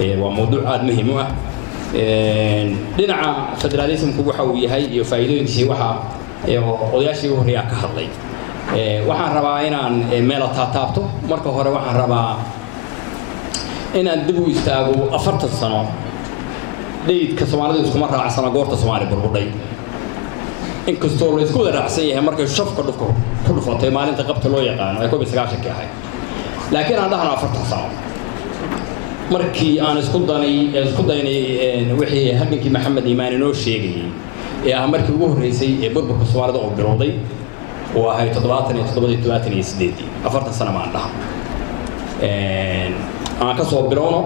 وموضوع مهم dhinaca federalismku waxa uu yahay iyo faa'iidooyinkiisa waxa odayaashii u horeeya ka hadlay waxaan rabaa inaan meel taabto marka hore waxaan rabaa inaan dib u istaago 40 sano dheedka Soomaalidu isku raacsana goorta Soomaali burbudhay inkastoo la isku raacsan yahay markay shafka dhufko ku dhufatay maalinta qabta loo yaqaan ay 19 ka ahay laakiin aan dhaxna 40 sano markii aan isku daynay wixii habeenkii Maxamed Iimaan inoo sheegay ee markii ugu horeysay ee burburka Soomaalida oo bilowday oo ahay 77 40 sano ma dhaha aan ka soo bilowno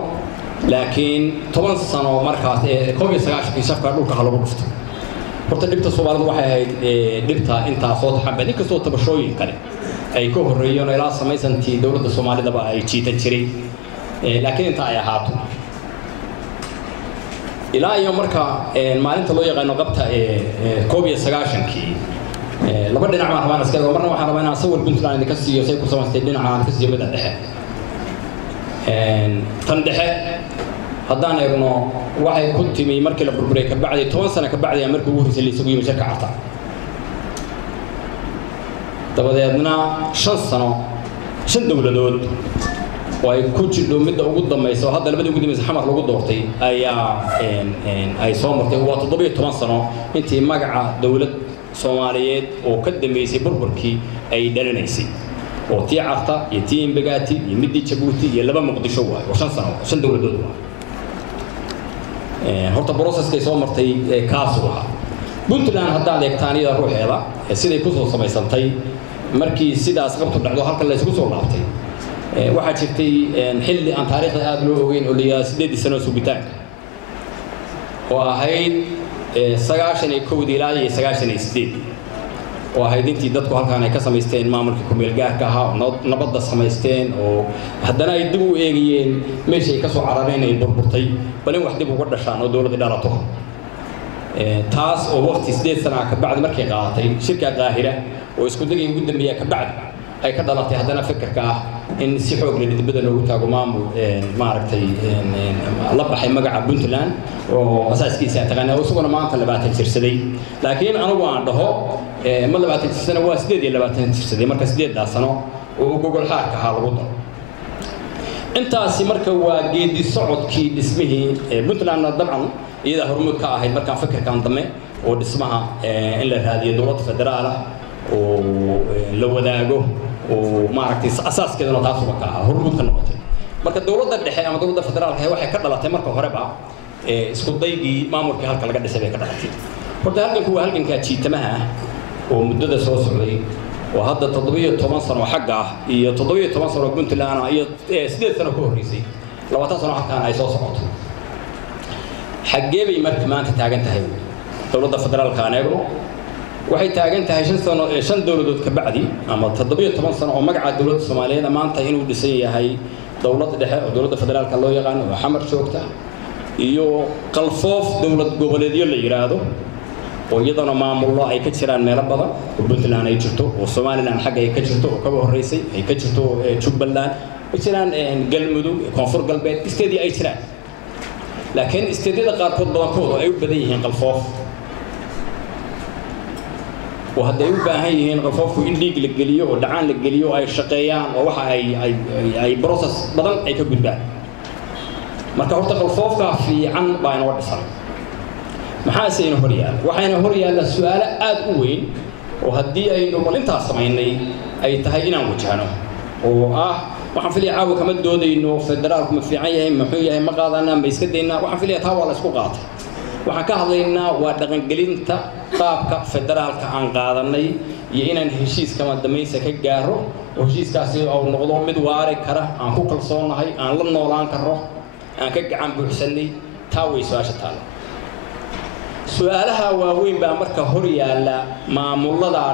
laakiin 10 sano markaas ee 19 shafka dhulka lagu dhuftay horta dhibta Soomaalidu waxay ahayd dhibta inta soo taxabadi ka soo tabashooyin kale ay ka horeeyeen ilaa samaysantii dawladda Soomaalida ba ay jiitan jiray laakiin inta ay ahaato ilaa iyo marka maalinta loo yaqaan qabta 19 laba dhinac ma rabaan askar marna waxa rabaan sawir Puntland ka siiyo say ku samaystay dhinaca ka siiyo midda dhexe tan dhexe haddaan eegno waxay ku timi markii la burburay ka bacdi 10 sano ka bacdi markii ugu horeysay isugu yimid shirka carta dabadeedna 5 sano 5 dawladood oo ay ku jidho midda ugu dambayso hadda labada ugu dambayso xamar lagu doortay ayaa ay soo martay waa 17 sano intii magaca dawlad Soomaaliyeed oo ka dambeysay burburkii ay dhalinaysay oo tii carta iyo tii Imbagaati iyo midii Jabuuti iyo laba Muqdisho waay oo 5 sano 5 dawladood horta processkay soo martay kaas waxa Puntland hadda adeegtaanida ruuxeeda siday ku soo samaysantay markii sidaas qabto dhacdo halka la isku soo laabtay waxa jirtay xilli aan taariikhda aad loo ogeyn oo liya 8 sano sugitaanka oo ahayd 91 ilaa 98 oo ahayd intii dadku halkaan ay ka samaysteen maamulka ku meel gaarka ah nabadda samaysteen oo haddana ay dib u eegayeen meesha ay ka soo carareen ay burburtay balin wax dib uga dhashaan oo dawladda dhalato taas oo waqti 8 sano ka bacdi markay qaadatay shirka Qaahira oo isku dagay ugu dambeeyay ka bacdi ay ka dhalatay haddana fikirka ah in si xoog leh dibadda loogu taago maamul maaragtay la baxay magaca Puntland oo asaaskiisa taqaana oo isaguna maanta 20 jirsaday laakiin anigu aan dhaho ma 20 sano waa 28 jirsaday marka 8 sano oo gogol xaarka ha lagu daro intaasi marka waa geedi socodkii dhismihii Puntland dabcan iyada hormuud ka ahayd marka fikirkan dambe oo dhismaha in la raadiyo dawlad federaal ah oo la wadaago oo maaragtay asaaskeedana taas oo ka ah hormuud ka noqotay marka dawladda dhexe ama dawladda federaalka waxay ka dhalatay marka horeba isku daygii maamulka halka laga dhisay bay ka dhalatay horta halkanku waa halkanka jiitamaha oo muddada soo socday oo hadda 17 sano xagga ah iyo 17 sano Puntland iyo 8 sano ka horeysay 20 sano halkaan ay soo socoto xaggee bay marka maanta taagan tahay dawladda federaalka aaneegno waxay taagan tahay 5 sano 5 dawladood ka bacdi ama 17 sano oo magaca dawladda Soomaaliyeed maanta inuu dhisan yahay dawladda dhexe oo dawladda federaalka loo yaqaan oo xamar joogta iyo qalfoof dawlad goboleedyo la yiraahdo oo iyadana maamullo ay ka jiraan meelo badan oo Puntland ay jirto oo Soomaaliland xagga ay ka jirto oo ka horeysay ay ka jirto Jubbaland ay jiraan galmudug koonfur galbeed isteedii ay jiraan laakiin isteedada qaarkood badankoodu ay u badan yihiin qalfoof وهذا يبقى هي الغفوف اللي قلقليه ودعان قلقليه أي شقيان ووحى أي بروسس بدل أي كجود بعد. مركب هرت الغفوف في عن بين ورسال. محاسين هريال وحين هريال السؤال أدوين وهدي أي نقول أنت أصلاً أي تهينا وجهنا وحنفلي عاو كمان دودي إنه فدرالكم في عيهم محوية مقاضنا بيسكدينا وحنفلي تهوى الأسقاط. waxaan ka hadlaynaa waa dhaqangelinta qaabka federaalka aan qaadanay iyo inaan heshiiska madamaysa ka gaaro oo heshiiskaasi oo noqdo mid waari kara aan ku kalsoonahay aan la noolaan karo aan ka gacan buuxsanay taa way su'aasha taala su'aalaha waaweyn baa marka hor yaala maamulada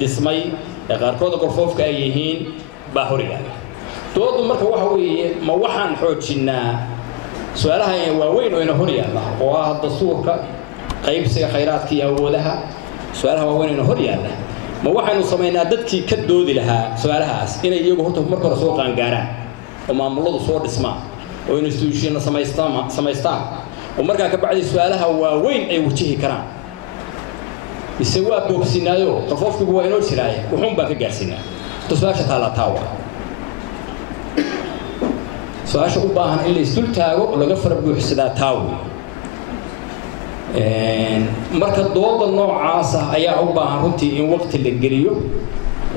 dhismay ee qaarkood golfoofka ay yihiin baa hor yaala doodu marka waxa weeye ma waxaan xoojinaa سؤالها واوين وين هوريا الله وهذا الدستور قيبس خيرات كي أولها سؤالها واوين وين هوريا الله ما وحنا صمينا دتك كدود لها سؤالها إن يجوا هرتهم مركز سوق عن جارا وما ملود صور اسمه oo institution samaystaan oo markaa ka bacdi su'aalaha waaweyn ay wajihi karaan mise waa boogsinaayo qofku waa inoo jiraaya wuxuun baa ka gaarsinaa tusaasha taala taawa su'aasha u baahan in la isdul taago oo laga fara buuxsadaa taawo marka dooda noocaas ah ayaa u baahan runtii in waqti la geliyo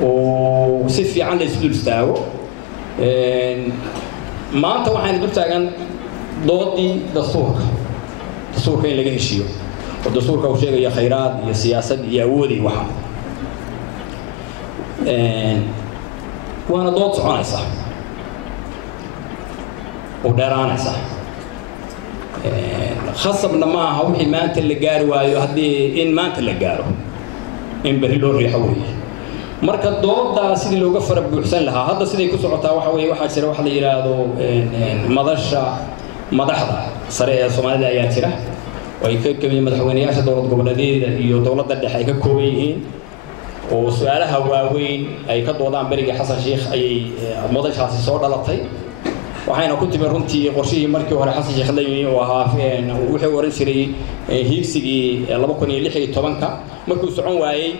oo si fiican la isdul taago maanta waxaan dul taagan doodii dastuurka in laga heshiyo oo dastuurka uu sheegaya khayraad iyo siyaasad iyo awood iyo waxa waana dood soconaysa oo dheeraanaysa khasabna ma aha wixii maanta la gaari waayo haddii in maanta la gaaro in bari loo riixo weeye marka dooda sidii looga fara buuxsan lahaa hadda siday ku socotaa waxa weeye waxaa jira wax la yiraahdo madaxda sare ee Soomaalida ayaa jira oo ay ka kamid madaxweynayaasha dowlad goboleedyada iyo dowladda dhexe ay ka kooban yihiin oo su'aalaha waaweyn ay ka doodaan bariga Xasan Sheekh ay madashaasi soo dhalatay waxayna ku timi runtii qorshihii markii hore Xasan Sheekh la yimid oo ahaa wuxuu oran jiray hiigsigii 2016 markuu socon waayay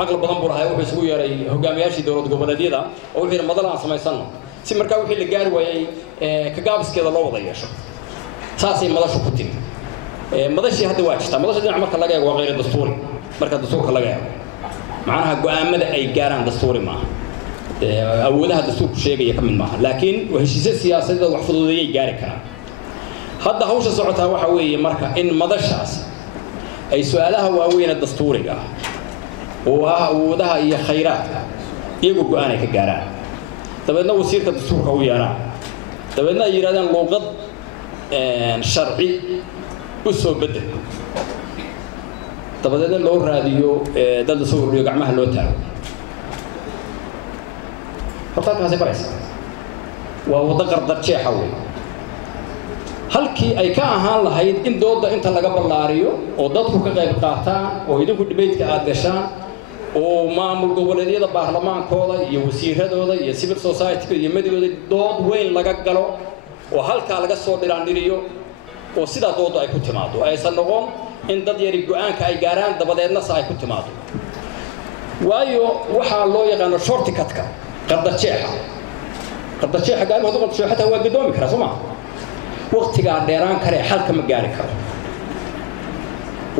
عقل بدن بره هاي وحسبوا يري هجامياشي دولة قبلديدا أو في رمضان سمايسنا si markaa wixii la gaari waayay ka gaabiskeeda loo wada yeesho saasay madashu ku timi madashii hadda waa jirtaa madasha dhinac marka laga eego waa غير dastuuri marka dastuurka laga eego macnaha go'aamada ay gaaraan dastuuri maaha awoodaha dastuurku sheegaya ka mid maaha laakiin heshiisyo siyaasadeed wax fududeeyay gaari karaan hadda hawsha socotaa waxa weeye marka in madashaas ay su'aalaha waaweyn ee dastuuriga oo ah awoodaha iyo khayraadka iyagu go'aan ay ka gaaraan dabeedna wasiirka dastuurka u yeeraan dabeedna ay yiraahdaan luqad sharci u soo bedel dabeedna loo raadiyo dad soo ururiyo gacmaha loo taago hortaakaasi baraysa waa wada qardar jeexa weey halkii ay ka ahaan lahayd in dooda inta laga ballaariyo oo dadku ka qayb qaataan oo idinku debate-ka aad gashaan oo maamul goboleedyada baarlamaankooda iyo wasiiradooda iyo civil society iyo madawada dood weyn laga galo oo halka laga soo dhiraandiriyo oo sida doodu ay ku timaado aysan noqon in dad yari go'aanka ay gaaraan dabadeedna ay ku timaado waayo waxa loo yaqaan shortcut-ka qardar jeexa gaar waddo jeexata waa gudoomi kara Soomaa waqtiga dheeraan kare xalka ma gaari karo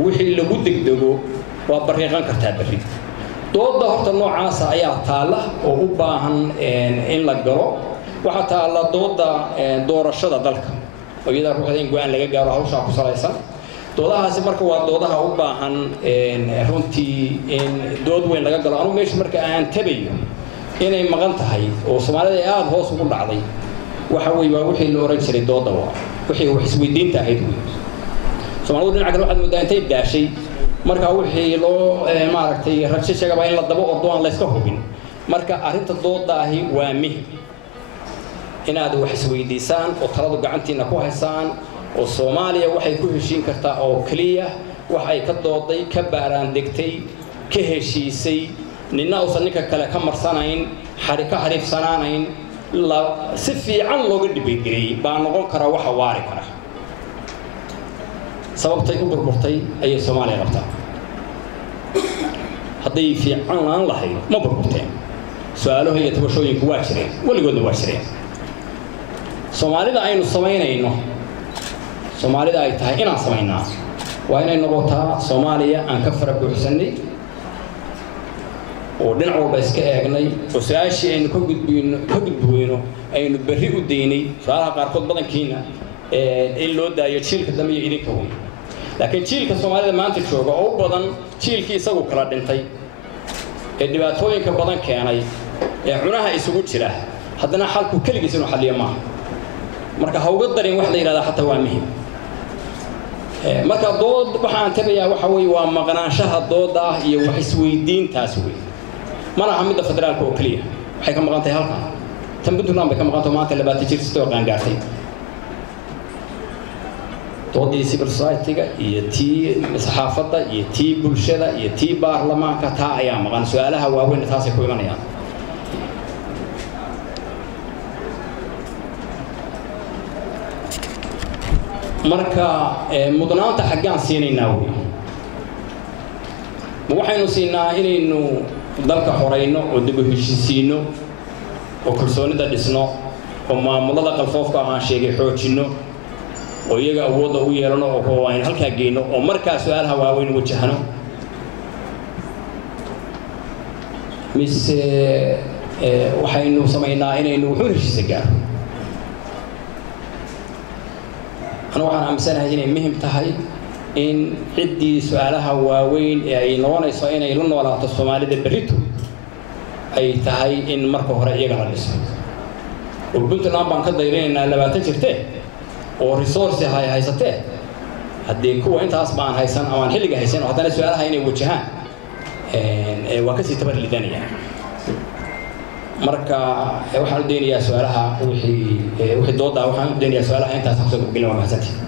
wixii lagu degdego waa bariiqan kartaa bari dooda horta noocaas ayaa taala oo u baahan in la galo waxa taala dooda doorashada dalka oo iyada ruuxdeen go'aan laga gaaro hawsha ku salaysan doodahaasi marka waa doodaha u baahan runtii in dood weyn laga galo anu meesha marka aan tabayo inay maqan tahay oo Soomaalida aad hoos ugu dhacday waxa weey waa wixii la oran jiray dooda wixii wax isweydiinta ahayd Soomaalidu dhinaca kale waxaad moodaa intay daashay marka wixii loo maaragtay rajashada in la dabo ordoon la iska hubin marka arinta doodaahi waa muhiim inaad wax isweydiisaan oo taladu gacantiina ku haysaan oo Soomaaliya waxay ku heshiin kartaa oo kaliya wax ay ka dooday ka baaraan degtay ka heshiisay nina oo ninka kale ka marsanayn xarika xariifsanaanayn la si fiican looga dhibeeyay baa noqon kara waxa waari kara sababtay u burburtay ayay Soomaaliya qabtaa hadday fiican aan lahayn ma burburteen su'aalaha iyo tabashooyinku waa jireen waligoodna waa jireen Soomaalida aynu sameynayno Soomaalida ay tahay inaan sameynaa waa inay noqotaa Soomaaliya aan ka fara buuxsanay oo dhinac walba iska eegnay oo su'aashii aynu ka gudbiyno aynu bari u deynay su'aalaha qaarkood badankiina in loo daayo jiilka dambe iyo idinka weyn laakiin jiilka Soomaalida maanta jooga oo badan jiilkii isagu kala dhintay ee dhibaatooyinka badan keenay ee cunaha isugu jira haddana xalku kaligiis inuu xalliyo ma marka ha uga darin wax la yiraahdo xataa waa muhiim marka dood waxaan tabayaa waxa weey waa maqnaanshaha dooda iyo wax isweydiintaas weey mana hamida federaalka oo kaliya waxay ka maqan tahay halka tan Puntland bay ka maqan tahay maanta 20 jir soo qaan gaartay doodii civil society-ga iyo tii saxaafadda iyo tii bulshada iyo tii baarlamaanka taa ayaa maqan su'aalaha waaweyn taasay ku imanayaan marka mudnaanta xaggaan siinaynaa wey ma waxaynu siinaa inaynu dalka xoreyno oo dib u heshiisiino oo kalsoonida dhisno oo maamulada qalfoofka aan sheegay xoojino oo iyaga awoodda u yeelano oo aynu halkaa geyno oo markaa su'aalaha waaweyn wajahno mise waxaynu samaynaa inaynu wuxuun heshiisa gaaro أنا waxaan aaminsanahay inay muhiim tahay in ciddii su'aalaha waaweyn ee ay noqonayso inay la noolaato Soomaalida berrito ay tahay in marka hore iyaga la dhiso oo Puntland baan ka dayreynaa 20 jirtee oo resource haysatee haddii kuwa intaas baan haysan ama xilliga haysan oo haddana su'aalaha inay wajahaan waa ka sii tabar lidanaya marka waxaan u deenayaa su'aalaha wixii dooda waxaan u deenayaa su'aalaha intaas soo gudbin waa mahadsantihiin